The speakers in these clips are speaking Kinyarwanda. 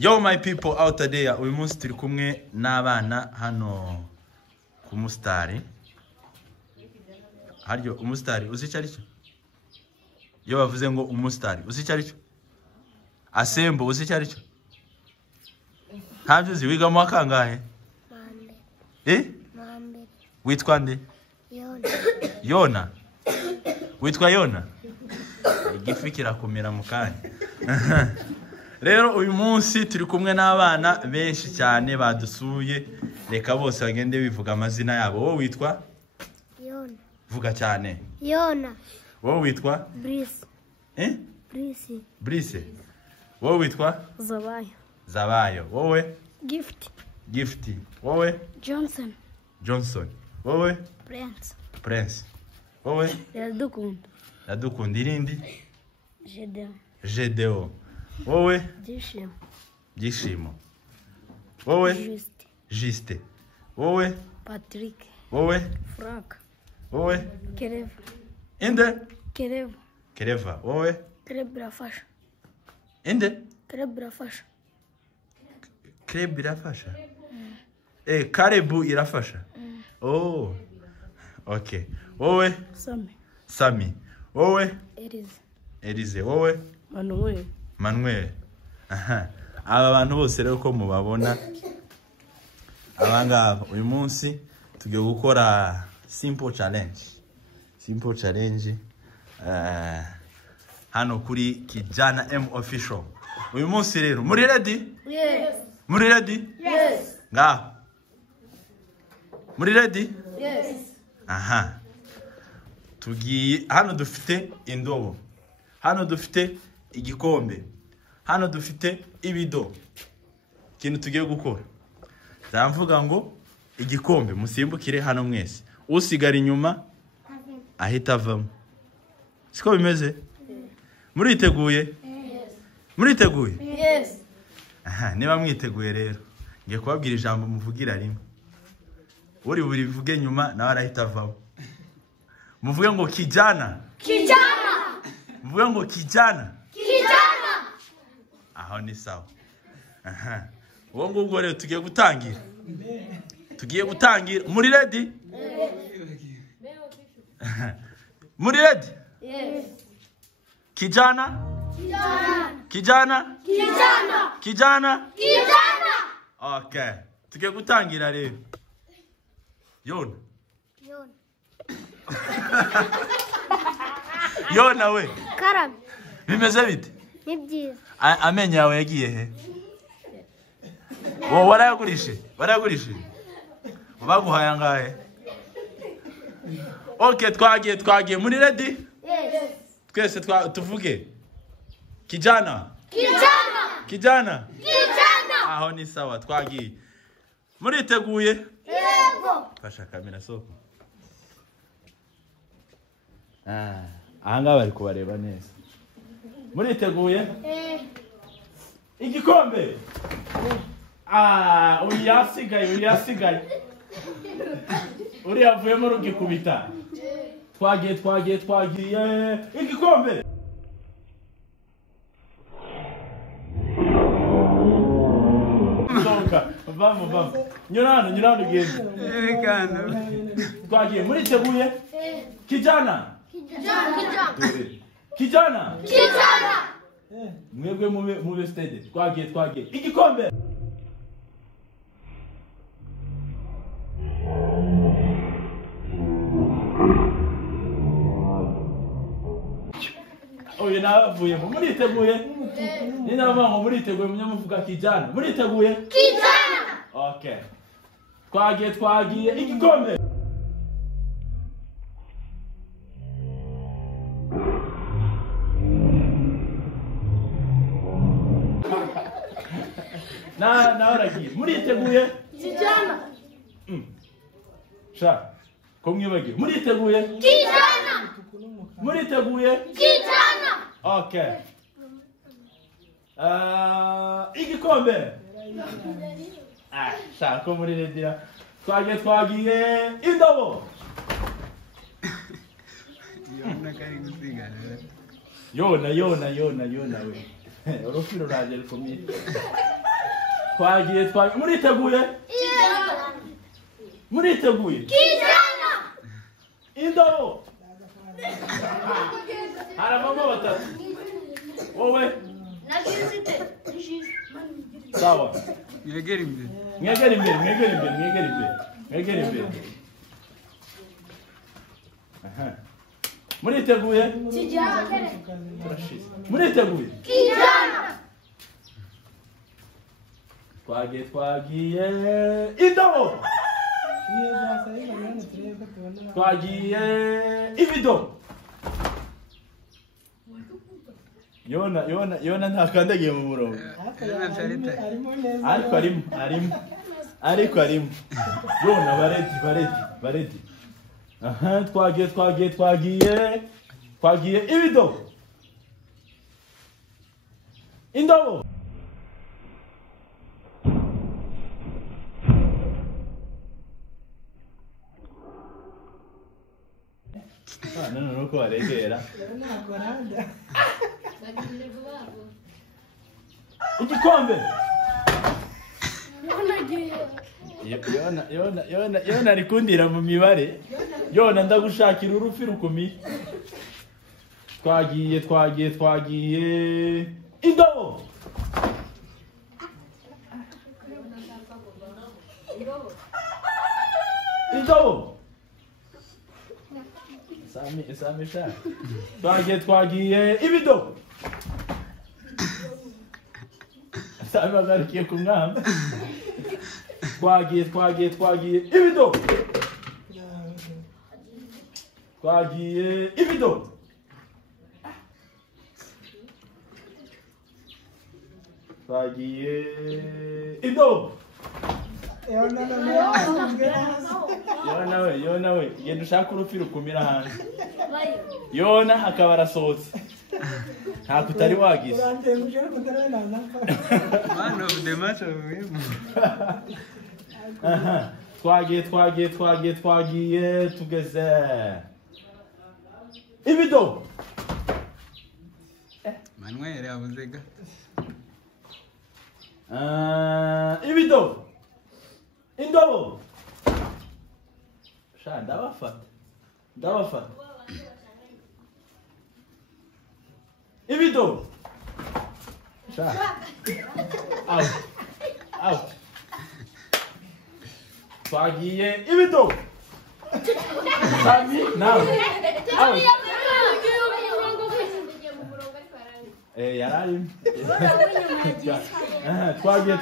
Yo my people out there, uyu munsi turi kumwe n'abana hano ku Mustari. Haryo Umustari uzi cyari cyo? Yo bavuze ngo Umustari uzi cyari cyo? Asembo uzi cyari cyo? Ntabyo uzi wiga mu kangahe? Mambe. Witwa nde? Yona. Yona. Witwa Yona? Igifikira kumira mu kanya. Rero uyu munsi turi kumwe n'abana benshi cyane badusuye. Reka bose bagende bivuga amazina yabo. Wowe witwa? Yona. Vuga cyane. Yona. Wowe witwa? Brice. Brice. Brice. Wowe witwa? Zabayo. Zabayo. Wowe? Gift. Gift. Wowe? Johnson. Johnson. Wowe? Prince. Prince. Wowe? Radukunda. Radukunda irindi? Jedeo. Jedeo. Wowe? Gishimo. Gishimo. Wowe? Juste. Juste. Wowe? Patrick. Wowe? Frank. Wowe? Kereva. Inde? Kereva. Kereva. Wowe? Kereva irafasha. Inde? Kereva irafasha. Kereva irafasha? Karebu irafasha? Oh. Okay. Wowe? Sami. Sami. Wowe? Elize. Elize. Wowe? Manuel. Manuel. Aha. Aba bantu bose rero ko mubabona abangaba uyu munsi tugiye gukora simple challenge. Simple challenge hano kuri Kijana M official. Uyu munsi rero muri ready? Yes. Muri ready? Yes. Nga. Muri ready? Yes. Aha. Tugiye hano dufite indobo. Hano dufite igikombe. Hano dufite ibido. Kintu tugiye gukora. Zamvuga ngo igikombe musimbukire hano mwese. Usigara inyuma ahita avamo. Siko bimeze? Muriteguye? Yes. Muriteguye? Yes. Aha, niba mwiteguye rero. Ngiye kubabwira ijambo muvugira rimwe. Uri burivuge nyuma nawe arahita avamo. Muvuge ngo kijana. Kijana. Muvuge ngo kijana. Kijana. Aho ni sawa. Aha. Uwo ngubwo rero tugiye gutangira. Tugiye gutangira. Muri ready? Yes. Muri ready? Yes. Kijana? Kijana. Kijana? Kijana. Kijana? Kijana. Okay. Tugiye gutangira rero. Yona. Yona. Yona we. Karame. Bimeze bite? Ni byiza. Amenyo yawe yagiye he? Wowe warayagurishe? Warayagurishe? Baguhaye angahe? Okay, twagiye. Muri ready? Yes. Twese tuvuge. Kijana. Kijana. Kijana. Kijana. Aho ni sawa twagiye. Muriteguye? Yego. Fasha kamera soko. Ahanga bari kubareba neza. Muriteguye? Igikombe. Uri yasigaye. Uri yavuyemo rugikubita. Twagiye. Igikombe. Soka, vamos. Nyurano geze. Twagiye muriteguye? Kijana. Kijana. Mwebwe mube steady. Twagiye. Igikombe. Oye navuye muriteguye? Ni nabango muriteguye munyamuvuga kijana. Muriteguye? Kijana. Okay. Twagiye igikombe. Na oragiye. Muriteguye? Kijana. Sha. Ko mwibagiye. Muriteguye? Kijana. Muriteguye? Kijana. Okay. Igikombe. Sha ko muri redira. Twagiye indobo. Yona we. urufiro ranje rukomeye. Twagiye muriteguye? Kijana. Muriteguye? Kijana. Indobo. Haravamo batatu. Wowe? Nagizite. Sawa. Mwegere imbere. Mwegere imbere. Aha. Muriteguye? Kijana. Turashize. Muriteguye? Kijana. Twagiye indobo. Twagiye ibido. Yona ntakandagiye mu murongo. Ariko arimo. Yona baredi. Aha, twagiye ibido. Indobo. None nuko baregera. Igikombe. Yona arikundira mu mibare. Yona ndagushakira urufi rukomeye. Twagiye. Indobo. Sami sha. Twagiye ibido. Sami bagarukiye ku mwamba. Twagiye ibido. Twagiye ibido. Twagiye indobo. Yona we genda ushaka urufi rukumira hanze. Yona akaba arasohotse. Ntabwo utari wagize. Man of the match of him. Aha. Twagiye tugeze. Ibido. Manuel yabuzega. Ibido. Indobo. Sha ndabafata. Ibido. Sha. Out. Twagiye ibido. Sami now. Out. Yararimo.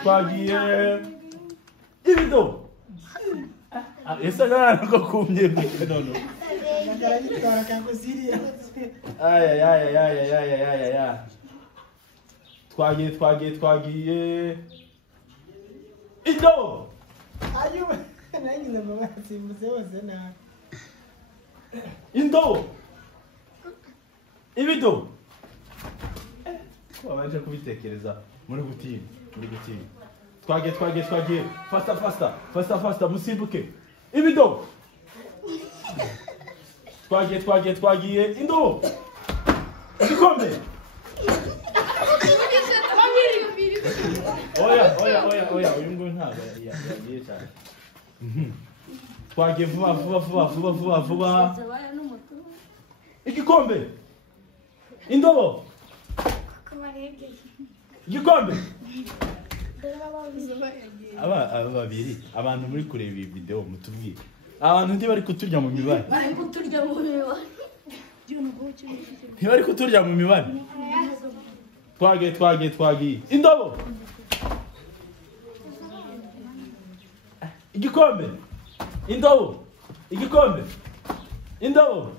Twagiye ibido. Esa gana ko kumye none. Ay. Twagiye. Indo. Indo. Ibido. Wabanje kubitekereza muri gutinya. Twagiye. Faster, musimbuke. Ibido. Twagiye. Indobo. Igikombe. Oya, uyu nguyu ntabwo yagiye cyane. Twagiye vuba. Igikombe. Indobo. Igikombe. Aba babiri abantu muri kureba iyi video mutubwire. Abantu ndi bari kuturya mu mibare. Ntibari kuturya mu mibare. Twagiye. Indobo. Igikombe. Indobo.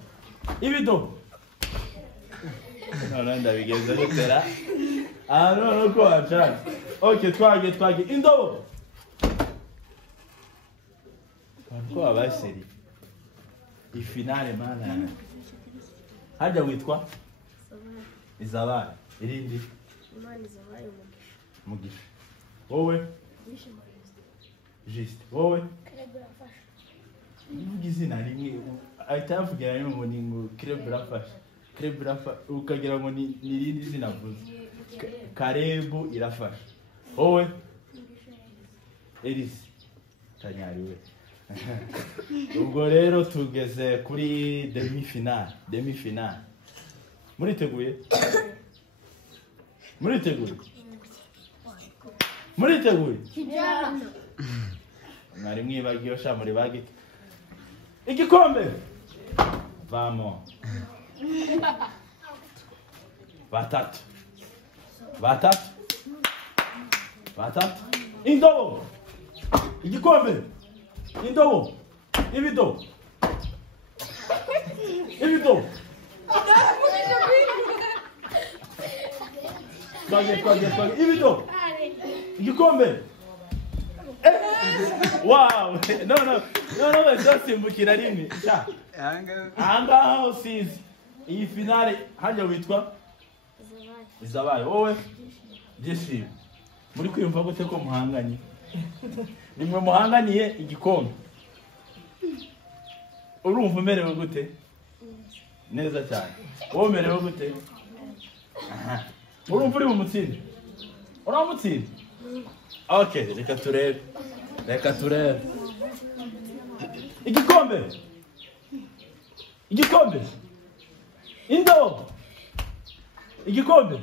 Ibido. None ndabigeza gutera. No ko acha. Okay, twagiye. Indobo. Ko abaseri. Ifinale mana. Hajya witwa? Izabara. Irindi? Mugisha. Wowe? Juste. Wowe? Izina rimwe. Ahita avugira ngo ni ngo Club Rafasha. Karebu irafasha ukagira ngo ni irindi zina vuze. Karebu irafasha. Wowe Elise tanyariwe. Ubwo rero tugeze kuri demi-finale. Muriteguye? Mwari mwibagiye sha muri bagite. Igikombe. Vamos. Batatu. Indobo. Igikombe. Indobo. Ibido. Twage. Ibido. Igikombe. Wow. No, ndasimbukira rimwe. Anga usizi. Iyi finale hanje witwa Zabaye. Wowe byishimo. Muri kwiyumva gute ko muhanganye? Nimwe muhanganiye igikombe. Urumva umerewe gute? Neza cyane. Wowe umerewe gute? Aha. Urumva uri mu mutsindi? Uramutsinda? Okay, reka turebe. Igikombe. Indobo. Igikombe.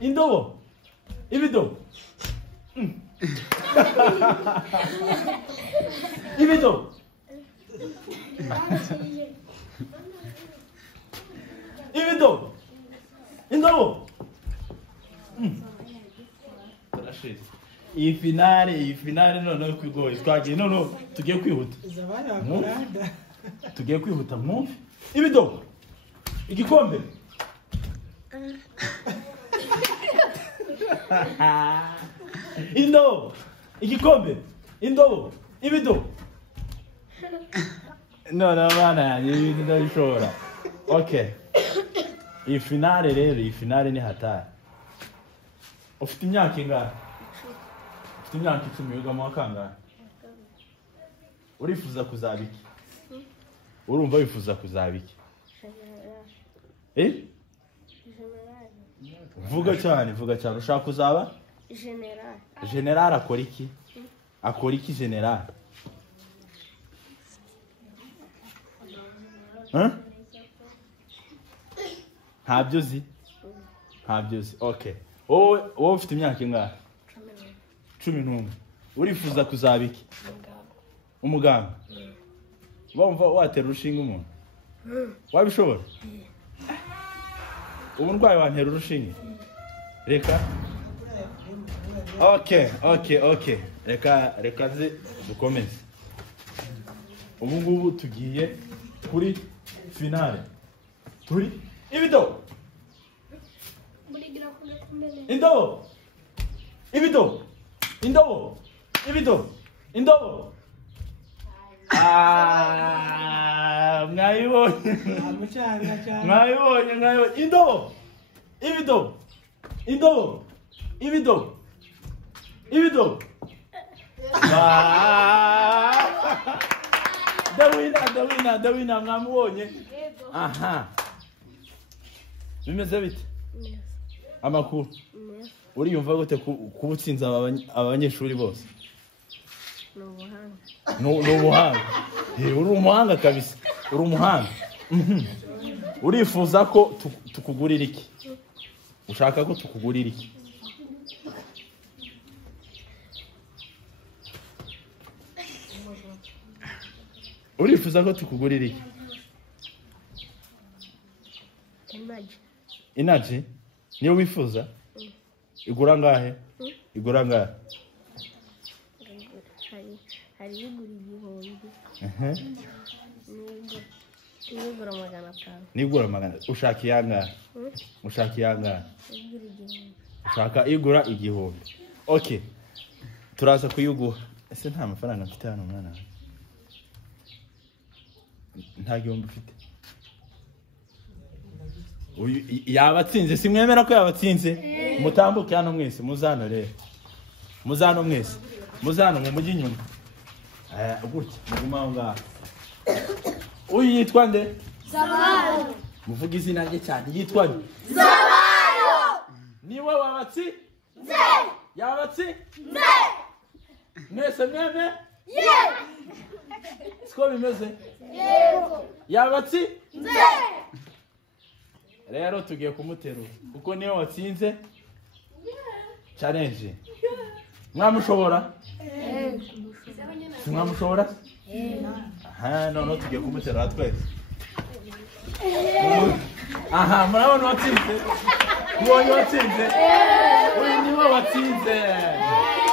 Indobo. Ibido. Ibido. Indobo. Turashize. Iyi finale none kwigoye twagiye none tugiye kwihuta. Tugiye kwihuta mwumve. Ibido. Igikombe. Indobo. Igikombe. Indobo. Ibido. No, bana, ibintu ndabishobora. Okay. Iyi finale ni hatari. Ufite imyaka ingahe? Ufite imyaka 10 wiga mu kangahe? Urifuza kuzaba iki? Urumva wifuza kuzaba iki? Vuga cyane. Ushaka kuzaba? General akora iki? General? Ntabyo uzi? Okay. Wowe ufite imyaka ingahe? 11. Urifuza kuzaba iki? Umuganga. Wumva watera urushinge umuntu? Wabishobora? Umurwayi wantera urushinge? Reka. Okay. Reka dukomeze. Ubu ngubu tugiye kuri finale. Turi ibido. Indobo. Ibido. Mwayibonye. Indobo. Ibido. The winner mwamubonye. Aha. Bimeze bite? Amakuru. Uriyumva gute kubutsinza abanyeshuri bose? Nubuhanga. Uri umuhanga kabisa. Uri umuhanga. Urifuza ko tukugurira iki? Ushaka ko tukugurira iki? Urifuza ko tukugurira iki? Inaji? Niyo wifuza? Igura ngahe? Hari igura igihumbi. Nigura magana. Ushaka iyanga? Ushaka igura igihumbi. Okay. Turaza kuyiguha. Ese nta mafaranga mfite hano mwana? Nta gihumbi ufite. Yabatsinze simwemera ko yabatsinze. Mutambuke hano mwese muzano rero. Muzano mu mujyi nyuma. Gutya muguma ngaho. Uyu yitwa nde? muvuga izina rye cyane yitwa nde? Zabayo. Niwe wabatsi? Nze. Yabatsi? Nze. Mwese mweme? Ye. Siko bimeze? Yego. Yabatsi? Nze. Rero tugiye kumuterura kuko niwe watsinze challenge. Mwamushobora? Mwamushobora? Aha, no tugiye kumuterura twese. Aha, murabona watsinze? Mubonye watsinze? Uyu niwe watsinze.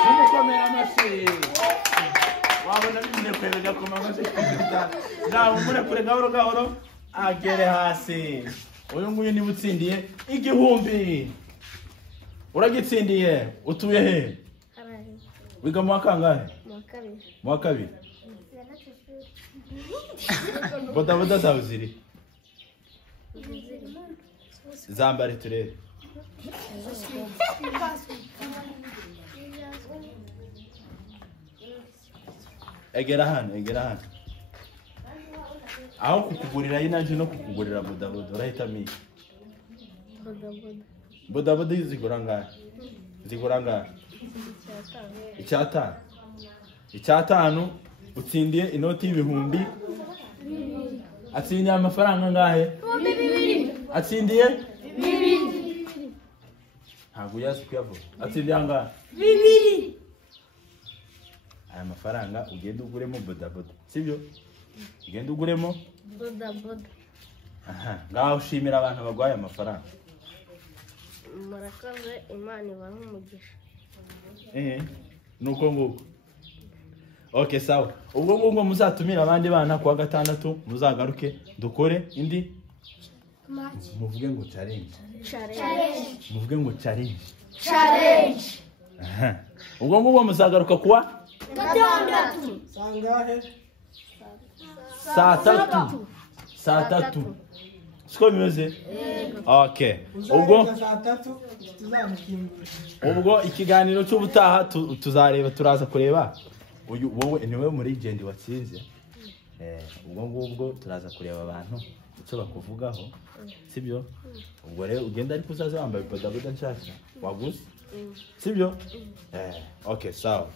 Mumukomera amashyi. Wabona bimunekwere gakoma amashyi. Nawe umurekure gahoro gahoro agere hasi. Uyu nguyu niwe utsindiye igihumbi. Uragitsindiye. Utuye he? Wiga mu kangahe? Mu wa kabiri. Bodaboda zawe ziri? Zambare turere. Egera hano, egera hano. Aho kukugurira inaje no kukugurira bodaboda urahitamo iki? Bodaboda zigura ngahe? Zigura ngahe? Icyatanu utsindiye inoti y'ibihumbi. Atsindiye amafaranga ngahe? Atsindiye? Ntabwo yazi kuyavuga. Atsindiye angahe? 2. Aya mafaranga ugenda uguremo bodaboda, sibyo? Ugenda uguremo Bodaboda. aha, ngaho ushimira abantu bagwaye amafaranga. Murakaze, Imana ibahe umugisha. Nuko nguko. Okay, sawa. Ubwo ngubwo muzatumira abandi bana kuwa gatandatu muzagaruke dukore indi muvuge ngo challenge. Muvuge ngo challenge. Aha. Ubwo ngubwo muzagaruka kuwa Gatandatu. Sangahe? saa tatu. Siko bimeze? Okay. Ubwo saa 3 tuzamukimbura. ubwo ikiganiro cy'ubutaha tuzareba turaza kureba uyu wowe niwe muri legend watsinze. Ubwo ngubwo turaza kureba abantu icyo bakuvugaho, sibyo? Ubwo rero ugenda ariko uzaze wambaye bodaboda nshaka waguze, sibyo? Okay, sawa.